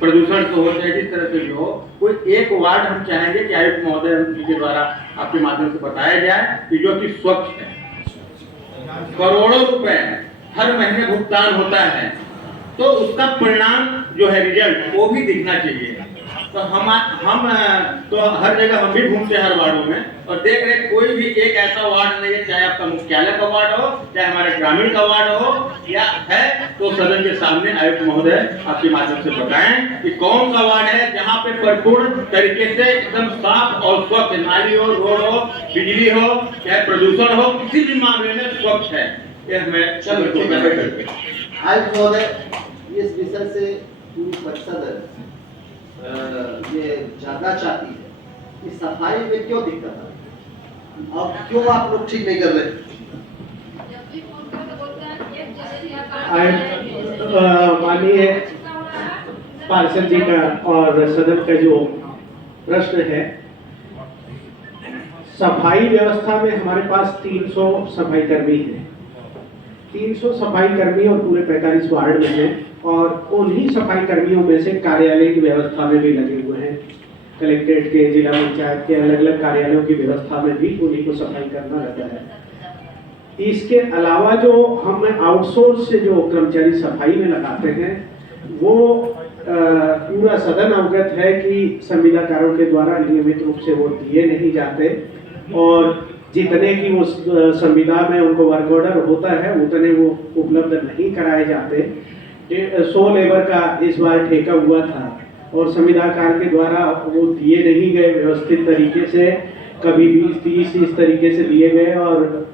प्रदूषण से हो चाहे जिस तरह से भी हो, कोई एक वार्ड हम चाहेंगे कि आयुक्त महोदय जी के द्वारा आपके माध्यम से बताया जाए कि जो कि स्वच्छ है, करोड़ों रुपए हर महीने भुगतान होता है, तो उसका परिणाम जो है रिजल्ट वो भी दिखना चाहिए। तो हम तो हर जगह हम भी घूमते हैं हर वार्डों में और देख रहे कोई भी एक ऐसा वार्ड नहीं है, चाहे आपका मुख्यालय का वार्ड हो, चाहे हमारे ग्रामीण का वार्ड हो या है, तो सदन के सामने आयुक्त महोदय आपके माध्यम से बताएं कि कौन सा वार्ड है जहां पे परिपूर्ण तरीके से एकदम साफ और स्वच्छ नाली हो, रोड हो, बिजली हो, चाहे प्रदूषण हो, किसी भी मामले में स्वच्छ है। ये हमें आयुक्त महोदय, इस विषय से पूरी परिषद ये जानना चाहती है कि सफाई में क्यों दिक्कत है और क्यों आप लोग ठीक नहीं कर रहे? माननीय पार्षद जी का और सदन का जो प्रश्न है, सफाई व्यवस्था में हमारे पास 300 सफाई कर्मी हैं। 300 सफाई कर्मी और पूरे 45 वार्ड में हैं और उन्हीं सफाई कर्मियों में से कार्यालय की व्यवस्था में भी लगे हुए हैं। कलेक्ट्रेट के, जिला पंचायत के अलग अलग कार्यालयों की व्यवस्था में भी उन्हीं को सफाई करना रहता है। इसके अलावा जो हम आउटसोर्स से जो कर्मचारी सफाई में लगाते हैं, वो पूरा सदन अवगत है कि संविदाकारों के द्वारा नियमित रूप से वो दिए नहीं जाते और जितने की वो संविदा में उनको वर्क ऑर्डर होता है उतने वो उपलब्ध नहीं कराए जाते। 100 लेबर का इस बार ठेका हुआ था और संविदाकार के द्वारा वो दिए नहीं गए व्यवस्थित तरीके से, कभी 20-30 इस तरीके से दिए गए और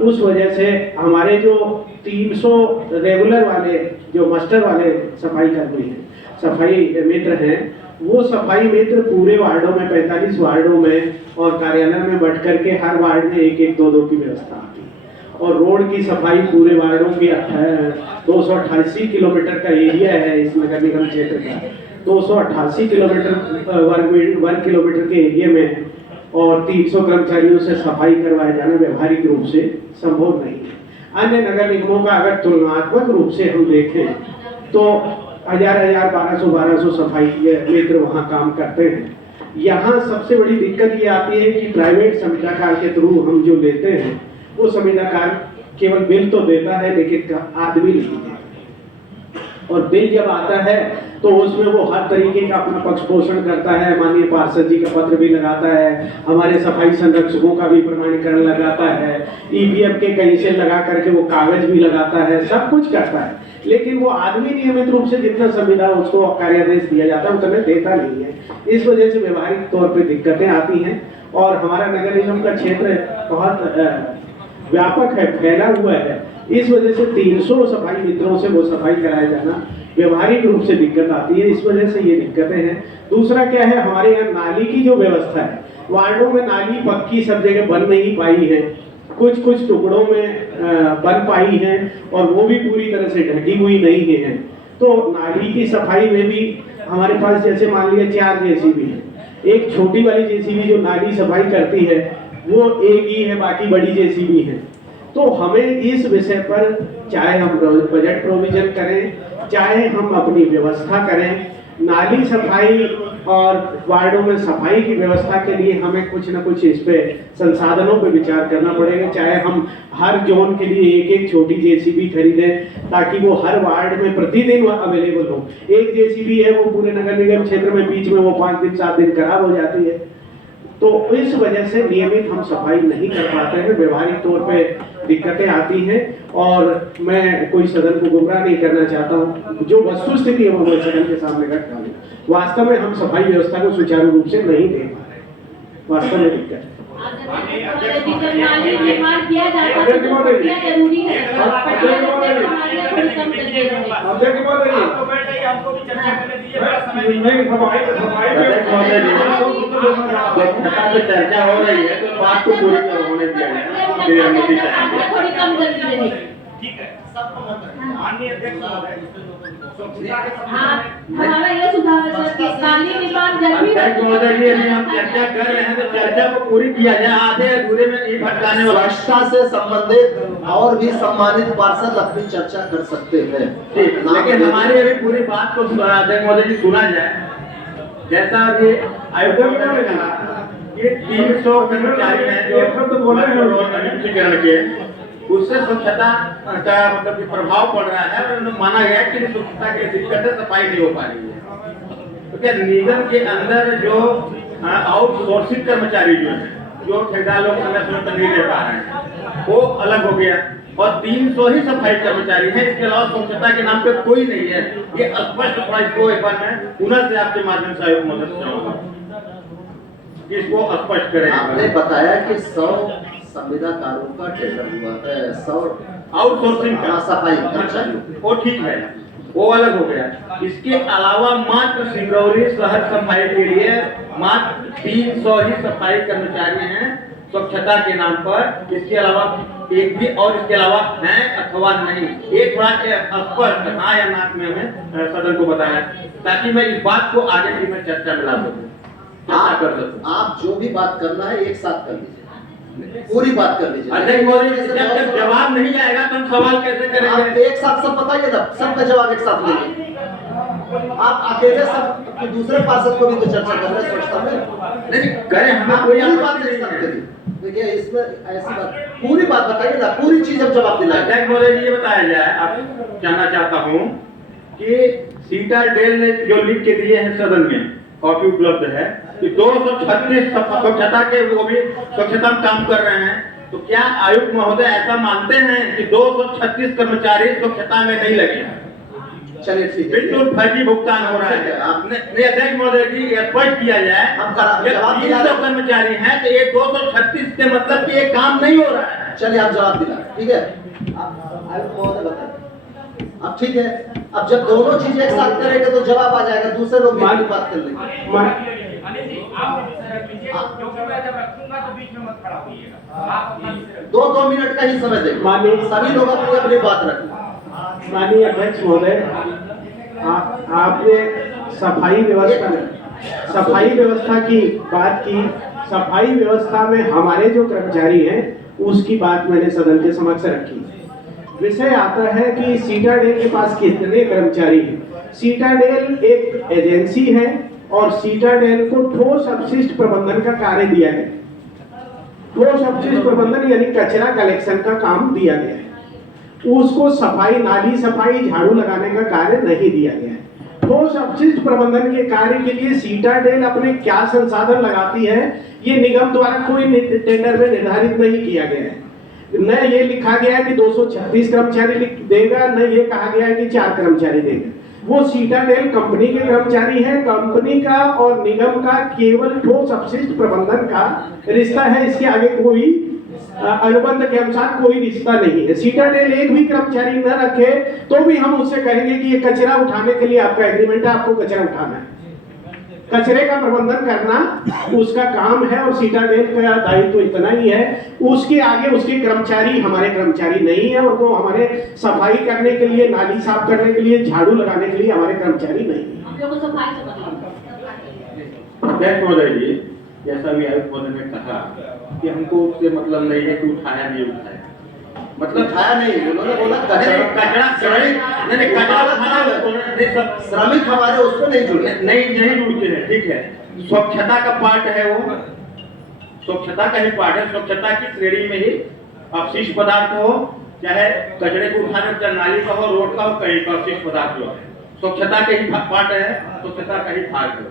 उस वजह से हमारे जो 300 रेगुलर वाले जो मास्टर वाले सफाई कर्मी हैं, सफाई मित्र हैं, वो सफाई मित्र पूरे वार्डों में 45 वार्डों में और कार्यालय में बढ़ करके हर वार्ड में 1-1, 2-2 की व्यवस्था आती है और रोड की सफाई पूरे वार्डों की 288 किलोमीटर का एरिया है इस नगर निगम क्षेत्र का। 288 किलोमीटर वर्ग किलोमीटर के एरिया में और 300 कर्मचारियों से सफाई करवाया जाना व्यवहारिक रूप से संभव नहीं है। अन्य नगर निगमों का अगर तुलनात्मक रूप से हम देखें तो 1200 सफाई मित्र वहाँ काम करते हैं। यहाँ सबसे बड़ी दिक्कत ये आती है कि प्राइवेट संविदाकार के थ्रू हम जो लेते हैं, वो संविदाकार केवल बिल तो देता है लेकिन आदमी नहीं देता और बिल जब आता है तो उसमें वो हर तरीके का अपना पक्ष पोषण करता है। माननीय पार्षद जी का पत्र भी लगाता है, हमारे सफाई संरक्षकों का भी प्रमाणीकरण लगाता है, ईपीएफ के कहीं से लगा करके वो कागज भी लगाता है, सब कुछ करता है, लेकिन वो आदमी नियमित रूप से जितना संविदा उसको कार्यादेश दिया जाता है उतना देता नहीं है। इस वजह से व्यवहारिक तौर पर दिक्कतें आती हैं और हमारा नगर निगम का क्षेत्र बहुत व्यापक है, फैला हुआ है। इस वजह से 300 सफाई मित्रों से वो सफाई कराया जाना व्यवहारिक रूप से दिक्कत आती है। इस वजह से ये दिक्कतें हैं। दूसरा क्या है, हमारे यहाँ नाली की जो व्यवस्था है, वार्डों में नाली पक्की सब जगह बन नहीं पाई है, कुछ कुछ टुकड़ों में बन पाई है और वो भी पूरी तरह से ढकी हुई नहीं है। तो नाली की सफाई में भी हमारे पास जैसे मान लिया 4 जेसीबी है, एक छोटी वाली जेसीबी जो नाली सफाई करती है वो एक ही है, बाकी बड़ी जेसीबी है। तो हमें इस विषय पर चाहे हम बजट प्रोविजन करें, चाहे हम अपनी व्यवस्था करें, नाली सफाई और वार्डों में सफाई की व्यवस्था के लिए हमें कुछ न कुछ इस पे संसाधनों पे विचार करना पड़ेगा। चाहे हम हर जोन के लिए एक एक छोटी जेसीबी खरीदें ताकि वो हर वार्ड में प्रतिदिन अवेलेबल हो। एक जेसीबी है वो पूरे नगर निगम क्षेत्र में बीच में वो 5 दिन 7 दिन खराब हो जाती है। तो इस वजह से नियमित हम सफाई नहीं कर पाते हैं, व्यवहारिक तौर पे दिक्कतें आती हैं और मैं कोई सदन को गुमराह नहीं करना चाहता हूँ। जो वस्तु स्थिति है वो मैं सदन के सामने रख रहा हूँ। वास्तव में हम सफाई व्यवस्था को सुचारू रूप से नहीं दे पा रहे, वास्तव में दिक्कत है। चर्चा हो रही है तो बात को पूरी होने दिया जाए। ठीक है, माननीय अध्यक्ष हमारा ये सुधार है कि काली निर्माण जब भी अध्यक्ष महोदय जी, अभी हम चर्चा कर रहे हैं तो चर्चा को पूरी किया जाए, आधे अधूरे में नहीं भटकाने वाला। स्वच्छता से संबंधित और भी सम्मानित पार्षद अपनी चर्चा कर सकते हैं। ठीक, लेकिन हमारी अभी पूरी बात को अध्यक्ष महोदय जी सुना जाए। जैसा अभी आयुक्त ने कहा कि 300 कर्मचारी हैं जो नियुक्तिकरण के, उससे स्वच्छता का मतलब कि प्रभाव पड़ रहा है और उन्हें माना गया कि स्वच्छता की दिक्कत है, सफाई नहीं हो पा रही है। तो क्या निगम के अंदर जो आउटसोर्सिंग कर्मचारी जो है, जो ठेकेदार लोग समय समय पर नहीं दे पा रहे हैं, वो अलग हो गया और 300 ही सफाई कर्मचारी हैं। इसके अलावा स्वच्छता के नाम पे कोई नहीं है। ये स्पष्ट प्राइस को एक बार मैं पुनः से आपके माध्यम से आयोग मदद चाहूंगा, इसको स्पष्ट करें। आपने बताया कि 100 संविदाकारों का टेंडर हुआ है, 100 आउटसोर्सिंग का सफाई कर्मचारी, वो ठीक है, वो अलग हो गया। इसके अलावा मात्र सिंगरौली शहर सफाई के लिए मात्र 300 ही सफाई कर्मचारी हैं स्वच्छता के नाम पर। इसके अलावा एक भी और इसके अलावा है अथवा नहीं, एक थोड़ा स्पष्ट हाँ या ना में हमें सदन को बताया, ताकि मैं इस बात को आगे की मैं चर्चा में ला सकूं, चर्चा कर सकूं। आप जो भी बात करना है एक साथ कर लीजिए, पूरी बात कर लीजिए। अध्यक्ष महोदय, जब तक जवाब नहीं आएगा तो हम सवाल कैसे आप करेंगे? एक साथ सब बताइए ना, सबका जवाब एक साथ लीजिए। आप अकेले सब दूसरे पार्षद को भी तो चर्चा कर रहे हैं स्वच्छता में। नहीं करें, हमें आप कोई पूरी बात आपत्ति एक नहीं साथ है। करिए। देखिए इसमें ऐसी बात, पूरी बात बताइए ना, पूरी चीज हम जवाब दिलाएंगे। अध्यक्ष महोदय जी, ये बताया जाए, आप जानना चाहता हूँ कि सीटा डेल ने जो लिख के दिए हैं सदन में, कॉपी उपलब्ध है कि 236 स्वच्छता के वो भी स्वच्छता में काम कर रहे हैं। तो क्या आयुक्त महोदय ऐसा मानते हैं कि 236 कर्मचारी स्वच्छता में नहीं लगे? चलिए ठीक है, बिल्कुल फर्जी भुगतान हो रहा है। नहीं अध्यक्ष महोदय जी, ये स्पष्ट किया जाए, हम जवाब दिला 300 कर्मचारी हैं तो ये 236 के मतलब कि ये काम नहीं हो रहा है। चलिए आप जवाब दिला, ठीक है। आप आयुक्त महोदय बताइए। अब ठीक है, अब जब दोनों चीज एक साथ करेंगे तो जवाब आ जाएगा, दूसरे लोग भी अपनी बात कर लेंगे। अनिल जी, आप सर लीजिए, क्योंकि मैं जब रखूंगा तो बीच में मत खड़ा होइएगा। आप अपना दो मिनट का ही समय देंगे, माननीय सभी लोग अपनी अपनी बात रखें। माननीय अध्यक्ष महोदय, आपने सफाई व्यवस्था की बात की। सफाई व्यवस्था में हमारे जो कर्मचारी हैं उसकी बात मैंने सदन के समक्ष रखी। विषय आता है कि सीटाडेल के पास कितने कर्मचारी हैं। सीटाडेल एक एजेंसी है और सीटाडेल को ठोस अपशिष्ट प्रबंधन का कार्य दिया गया। ठोस अपशिष्ट प्रबंधन यानी कचरा कलेक्शन का काम दिया गया है। उसको सफाई, नाली सफाई, झाड़ू लगाने का कार्य नहीं दिया गया है। ठोस अपशिष्ट प्रबंधन के कार्य के लिए सीटाडेल अपने क्या संसाधन लगाती है, ये निगम द्वारा कोई टेंडर में निर्धारित नहीं किया गया है। न ये लिखा गया है कि 236 कर्मचारी देगा, न ये कहा गया है कि 4 कर्मचारी देगा। वो सीटाडेल कंपनी के कर्मचारी हैं। कंपनी का और निगम का केवल ठोस अपशिष्ट प्रबंधन का रिश्ता है, इसके आगे कोई अनुबंध के अनुसार कोई रिश्ता नहीं है। सीटाडेल एक भी कर्मचारी न रखे तो भी हम उससे कहेंगे कि ये कचरा उठाने के लिए आपका एग्रीमेंट है, आपको कचरा उठाना है। कचरे का प्रबंधन करना उसका काम है और सीटाडेल का दायित्व इतना ही है। उसके आगे उसके कर्मचारी हमारे कर्मचारी नहीं है और वो हमारे सफाई करने के लिए, नाली साफ करने के लिए, झाड़ू लगाने के लिए हमारे कर्मचारी नहीं है। हम लोग को सफाई से मतलब अध्यक्ष महोदय जी, जैसा भी आयुक्त महोदय ने कहा कि हमको उससे मतलब नहीं है कि उठाया नहीं उठाया, मतलब उठाया नहीं, उन्होंने बोला कचरा श्रमिक हमारे उसमें नहीं जुड़े, नहीं जुड़ते हैं। ठीक है, स्वच्छता का पार्ट है, वो स्वच्छता का ही पार्ट है। स्वच्छता की श्रेणी में ही अपशिष्ट पदार्थ हो, चाहे कचरे को उठाने, चाहे नाली का हो, रोड का हो, कहीं का अपशिष्ट पदार्थ जो है स्वच्छता के ही पार्ट है, स्वच्छता का ही भाग है।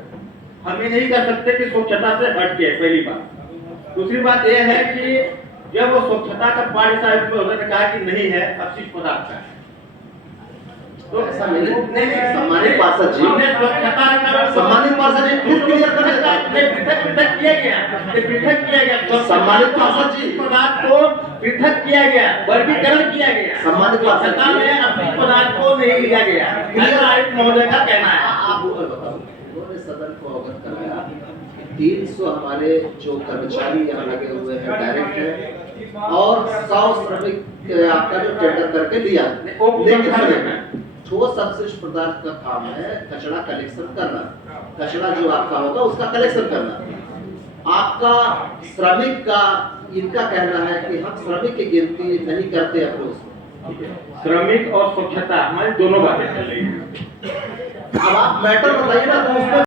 हम ये नहीं कर सकते कि स्वच्छता से हट के, पहली बात। दूसरी बात यह है कि जब वो स्वच्छता का पार्ट साहब उन्होंने कहा कि नहीं है, अपशिष्ट पदार्थ का है, तो ऐसा नहीं। सम्मानित पार्षद जी, सम्मानित पार्षद जी खुद क्लियर कर देता है। पृथक किया गया सम्मानित पार्षद जी, पदार्थ को पृथक किया गया, वर्गीकरण किया गया। सम्मानित पार्षद जी, स्वच्छता में अपशिष्ट पदार्थ को नहीं लिया गया, ऐसा आयुक्त महोदय का कहना है। आप बताओ, उन्होंने सदन को अवगत कराया 300 हमारे जो कर्मचारी यहाँ लगे हुए हैं डायरेक्ट है और 100 श्रमिक आपका जो टेंडर करके लिया। लेकिन ठोस अपशिष्ट पदार्थ का काम है कचरा कलेक्शन करना, कचरा जो आपका होगा उसका कलेक्शन करना। आपका श्रमिक का इनका कहना है कि हम श्रमिक की गिनती नहीं करते अपने उसमें। श्रमिक और स्वच्छता हमारी दोनों बातें चल रही है। अब आप मैटर बताइए ना तो उसमें